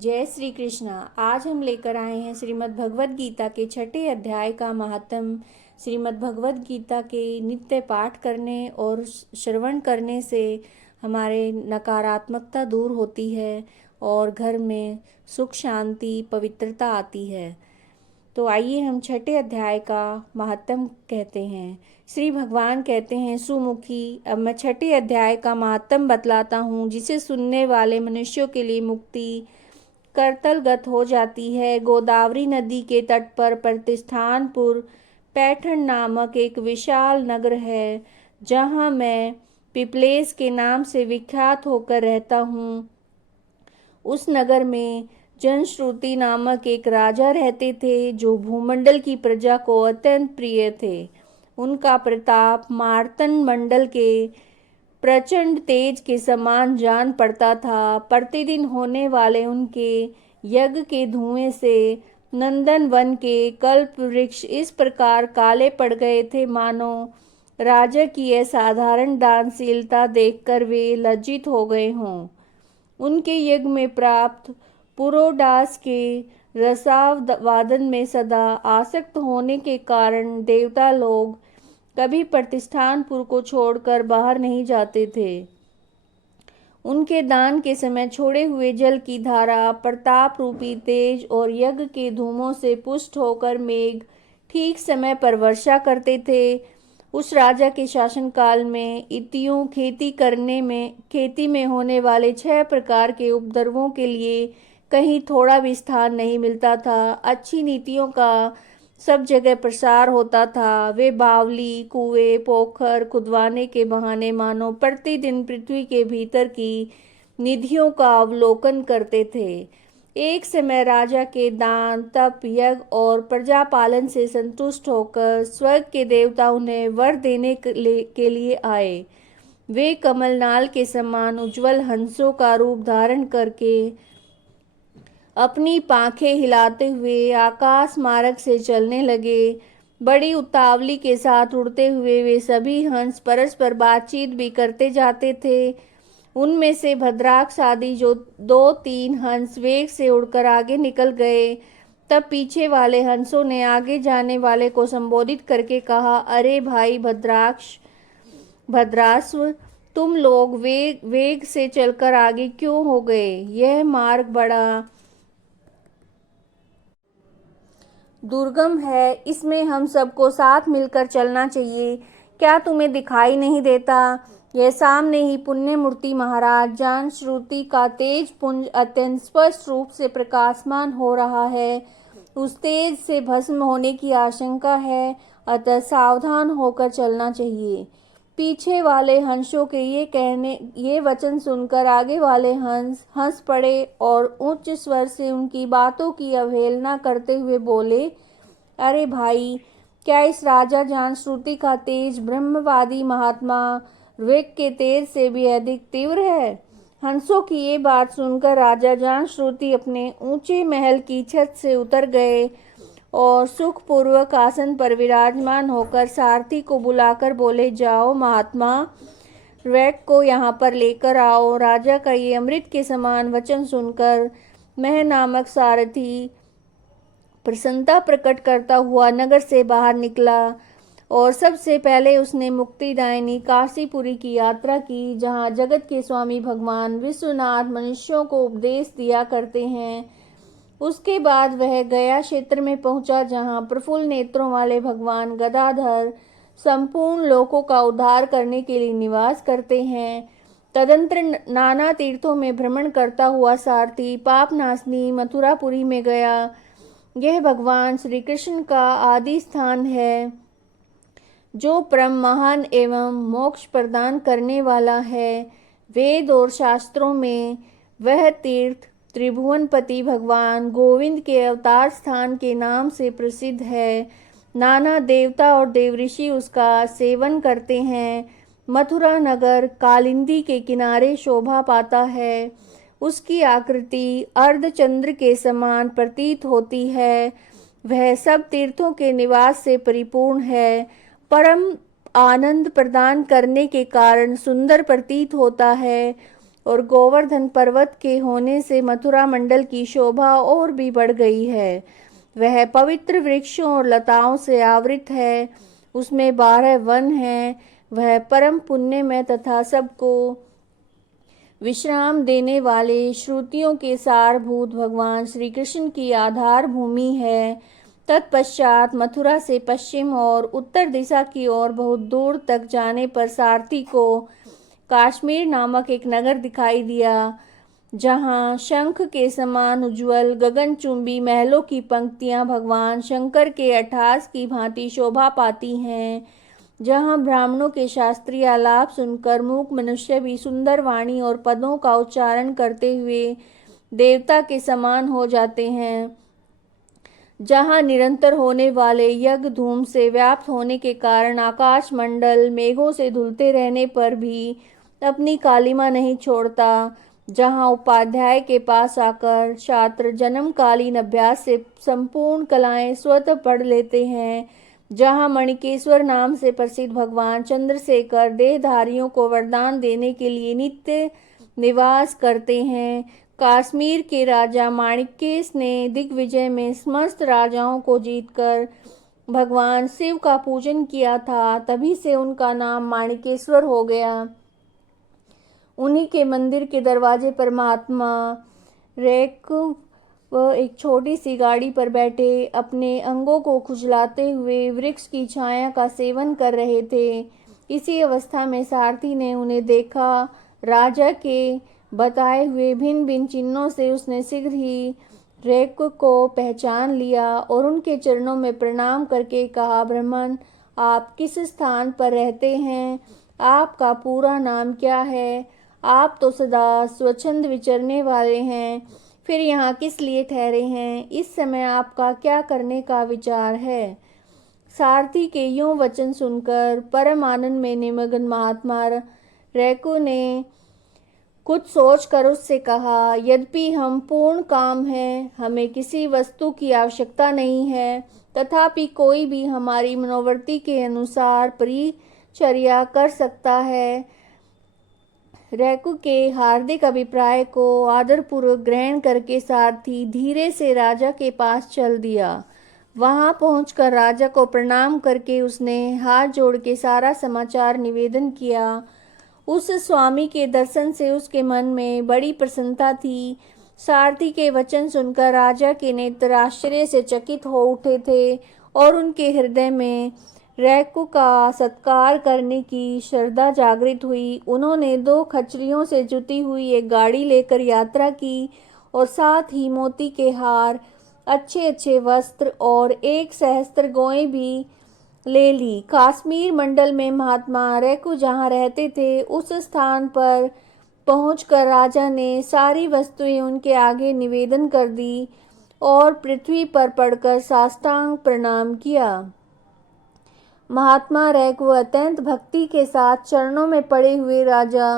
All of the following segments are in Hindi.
जय श्री कृष्णा। आज हम लेकर आए हैं श्रीमद् भगवद गीता के 6ठे अध्याय का महात्म। श्रीमद् भगवद गीता के नित्य पाठ करने और श्रवण करने से हमारे नकारात्मकता दूर होती है और घर में सुख शांति पवित्रता आती है। तो आइए हम 6ठे अध्याय का महात्म कहते हैं। श्री भगवान कहते हैं, सुमुखी, अब मैं 6ठे अध्याय का महात्म बतलाता हूँ, जिसे सुनने वाले मनुष्यों के लिए मुक्ति करतलगत हो जाती है। गोदावरी नदी के तट पर प्रतिष्ठानपुर पैठण नामक एक विशाल नगर है, जहाँ मैं पिपलेस के नाम से विख्यात होकर रहता हूँ। उस नगर में जनश्रुति नामक एक राजा रहते थे, जो भूमंडल की प्रजा को अत्यंत प्रिय थे। उनका प्रताप मार्तंड मंडल के प्रचंड तेज के समान जान पड़ता था। प्रतिदिन होने वाले उनके यज्ञ के धुएं से नंदन वन के कल्प वृक्ष इस प्रकार काले पड़ गए थे, मानो राजा की यह साधारण दानशीलता देखकर वे लज्जित हो गए हों। उनके यज्ञ में प्राप्त पुरोडास के रसावादन में सदा आसक्त होने के कारण देवता लोग कभी प्रतिष्ठानपुर को छोड़कर बाहर नहीं जाते थे। उनके दान के समय छोड़े हुए जल की धारा प्रताप रूपी तेज और यज्ञ के धूमों से पुष्ट होकर मेघ ठीक समय पर वर्षा करते थे। उस राजा के शासनकाल में इतियों खेती में होने वाले 6 प्रकार के उपद्रवों के लिए कहीं थोड़ा भी स्थान नहीं मिलता था। अच्छी नीतियों का सब जगह प्रसार होता था। वे बावली, कुएं, पोखर खुदवाने के बहाने मानो प्रतिदिन पृथ्वी के भीतर की निधियों का अवलोकन करते थे। एक समय राजा के दान, तप, यज्ञ और प्रजा पालन से संतुष्ट होकर स्वर्ग के देवता उन्हें वर देने के लिए आए। वे कमलनाल के समान उज्जवल हंसों का रूप धारण करके अपनी पांखें हिलाते हुए आकाश मार्ग से चलने लगे। बड़ी उतावली के साथ उड़ते हुए वे सभी हंस परस्पर बातचीत भी करते जाते थे। उनमें से भद्राक्ष आदि जो 2-3 हंस वेग से उड़कर आगे निकल गए। तब पीछे वाले हंसों ने आगे जाने वाले को संबोधित करके कहा, अरे भाई भद्रास्व, तुम लोग वेग से चलकर आगे क्यों हो गए? यह मार्ग बड़ा दुर्गम है, इसमें हम सबको साथ मिलकर चलना चाहिए। क्या तुम्हें दिखाई नहीं देता? यह सामने ही पुण्य मूर्ति महाराज जानश्रुति का तेज पुंज अत्यंत स्पष्ट रूप से प्रकाशमान हो रहा है। उस तेज से भस्म होने की आशंका है, अतः सावधान होकर चलना चाहिए। पीछे वाले हंसों के ये वचन सुनकर आगे वाले हंस हंस पड़े और उच्च स्वर से उनकी बातों की अवहेलना करते हुए बोले, अरे भाई, क्या इस राजा जानश्रुति का तेज ब्रह्मवादी महात्मा ऋग के तेज से भी अधिक तीव्र है? हंसों की ये बात सुनकर राजा जानश्रुति अपने ऊंचे महल की छत से उतर गए और सुखपूर्वक आसन पर विराजमान होकर सारथी को बुलाकर बोले, जाओ महात्मा, ऋग को यहाँ पर लेकर आओ। राजा का ये अमृत के समान वचन सुनकर मह नामक सारथी प्रसन्नता प्रकट करता हुआ नगर से बाहर निकला और सबसे पहले उसने मुक्तिदायिनी काशीपुरी की यात्रा की, जहाँ जगत के स्वामी भगवान विश्वनाथ मनुष्यों को उपदेश दिया करते हैं। उसके बाद वह गया क्षेत्र में पहुंचा, जहां प्रफुल्ल नेत्रों वाले भगवान गदाधर संपूर्ण लोकों का उद्धार करने के लिए निवास करते हैं। तदंतर नाना तीर्थों में भ्रमण करता हुआ सारथी पापनाशनी मथुरापुरी में गया। यह भगवान श्री कृष्ण का आदि स्थान है, जो परम महान एवं मोक्ष प्रदान करने वाला है। वेद और शास्त्रों में वह तीर्थ त्रिभुवनपति भगवान गोविंद के अवतार स्थान के नाम से प्रसिद्ध है। नाना देवता और देवऋषि उसका सेवन करते हैं। मथुरा नगर कालिंदी के किनारे शोभा पाता है। उसकी आकृति अर्धचंद्र के समान प्रतीत होती है। वह सब तीर्थों के निवास से परिपूर्ण है। परम आनंद प्रदान करने के कारण सुंदर प्रतीत होता है और गोवर्धन पर्वत के होने से मथुरा मंडल की शोभा और भी बढ़ गई है। वह पवित्र वृक्षों और लताओं से आवृत है, उसमें 12 वन हैं। वह परम पुण्यमय तथा सबको विश्राम देने वाले श्रुतियों के सारभूत भगवान श्री कृष्ण की आधार भूमि है। तत्पश्चात मथुरा से पश्चिम और उत्तर दिशा की ओर बहुत दूर तक जाने पर सारथी को काश्मीर नामक एक नगर दिखाई दिया, जहाँ शंख के समान उज्ज्वल गगनचुंबी महलों की पंक्तियां भगवान शंकर के अट्ठास की भांति शोभा पाती हैं, जहाँ ब्राह्मणों के शास्त्रीय आलाप सुनकर मूक मनुष्य भी सुंदर वाणी और पदों का उच्चारण करते हुए देवता के समान हो जाते हैं, जहाँ निरंतर होने वाले यज्ञ धूम से व्याप्त होने के कारण आकाश मंडल मेघों से धुलते रहने पर भी अपनी कालिमा नहीं छोड़ता, जहाँ उपाध्याय के पास आकर छात्र जन्मकालीन अभ्यास से संपूर्ण कलाएं स्वतः पढ़ लेते हैं, जहाँ मणिकेश्वर नाम से प्रसिद्ध भगवान चंद्रशेखर देहधारियों को वरदान देने के लिए नित्य निवास करते हैं। कश्मीर के राजा माणिक्येश ने दिग्विजय में समस्त राजाओं को जीतकर भगवान शिव का पूजन किया था, तभी से उनका नाम माणिकेश्वर हो गया। उन्हीं के मंदिर के दरवाजे पर महात्मा रैक वह एक छोटी सी गाड़ी पर बैठे अपने अंगों को खुजलाते हुए वृक्ष की छाया का सेवन कर रहे थे। इसी अवस्था में सारथी ने उन्हें देखा। राजा के बताए हुए भिन्न भिन्न चिन्हों से उसने शीघ्र ही रैक को पहचान लिया और उनके चरणों में प्रणाम करके कहा, ब्राह्मण, आप किस स्थान पर रहते हैं? आपका पूरा नाम क्या है? आप तो सदा स्वच्छंद विचरने वाले हैं, फिर यहाँ किस लिए ठहरे हैं? इस समय आपका क्या करने का विचार है? सारथी के यूं वचन सुनकर परम आनंद में निमग्न महात्मा रैको ने कुछ सोचकर उससे कहा, यद्यपि हम पूर्ण काम हैं, हमें किसी वस्तु की आवश्यकता नहीं है, तथापि कोई भी हमारी मनोवृत्ति के अनुसार परिचर्या कर सकता है। रैकू के हार्दिक अभिप्राय को आदरपूर्वक ग्रहण करके सारथी धीरे से राजा के पास चल दिया। वहां पहुंचकर राजा को प्रणाम करके उसने हाथ जोड़ के सारा समाचार निवेदन किया। उस स्वामी के दर्शन से उसके मन में बड़ी प्रसन्नता थी। सारथी के वचन सुनकर राजा के नेत्र आश्चर्य से चकित हो उठे थे और उनके हृदय में रैकू का सत्कार करने की श्रद्धा जागृत हुई। उन्होंने 2 खच्चरियों से जुटी हुई एक गाड़ी लेकर यात्रा की और साथ ही मोती के हार, अच्छे अच्छे वस्त्र और 1 सहस्त्र गौएं भी ले ली। कश्मीर मंडल में महात्मा रैकू जहाँ रहते थे उस स्थान पर पहुंचकर राजा ने सारी वस्तुएं उनके आगे निवेदन कर दी और पृथ्वी पर पड़कर साष्टांग प्रणाम किया। महात्मा रैकू अत्यंत भक्ति के साथ चरणों में पड़े हुए राजा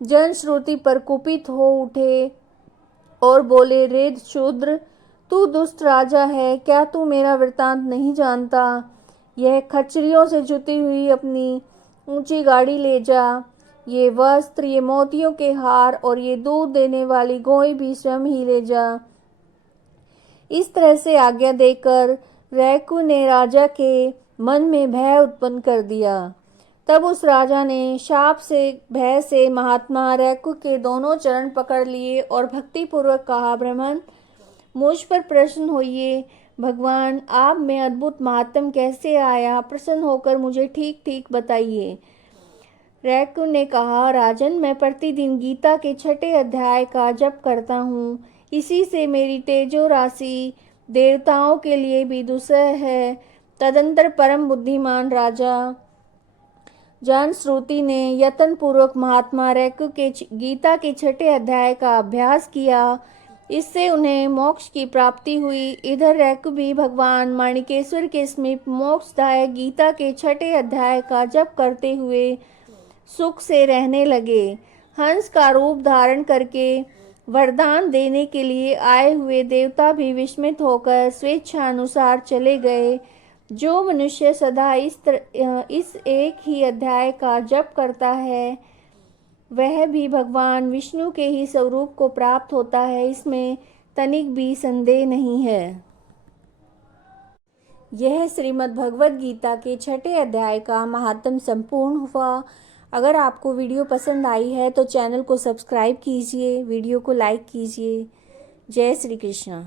जनश्रुति पर कुपित हो उठे और बोले, रे शूद्र, तू दुष्ट राजा है, क्या तू मेरा वृतांत नहीं जानता? यह खच्चरियों से जुटी हुई अपनी ऊंची गाड़ी ले जा। ये वस्त्र, ये मोतियों के हार और ये दूध देने वाली गौएं भी स्वयं ही ले जा। इस तरह से आज्ञा देकर रैकू ने राजा के मन में भय उत्पन्न कर दिया। तब उस राजा ने शाप से भय से महात्मा रैकू के दोनों चरण पकड़ लिए और भक्तिपूर्वक कहा, ब्राह्मण, मुझ पर प्रसन्न होइए। भगवान, आप में अद्भुत महात्म कैसे आया? प्रसन्न होकर मुझे ठीक ठीक बताइए। रैकू ने कहा, राजन, मैं प्रतिदिन गीता के 6 अध्याय का जप करता हूँ। इसी से मेरी तेजो राशि देवताओं के लिए भी दुस्सह है। तदंतर परम बुद्धिमान राजा जनश्रुति ने यत्न पूर्वक महात्मा रैकू के गीता के 6 अध्याय का अभ्यास किया। इससे उन्हें मोक्ष की प्राप्ति हुई। इधर रैकू भी भगवान माणिकेश्वर के समीप मोक्षदायक गीता के 6 अध्याय का जप करते हुए सुख से रहने लगे। हंस का रूप धारण करके वरदान देने के लिए आए हुए देवता भी विस्मित होकर स्वेच्छानुसार चले गए। जो मनुष्य सदा इस एक ही अध्याय का जप करता है वह भी भगवान विष्णु के ही स्वरूप को प्राप्त होता है, इसमें तनिक भी संदेह नहीं है। यह श्रीमद् भगवद गीता के 6ठे अध्याय का महात्म संपूर्ण हुआ। अगर आपको वीडियो पसंद आई है तो चैनल को सब्सक्राइब कीजिए, वीडियो को लाइक कीजिए। जय श्री कृष्ण।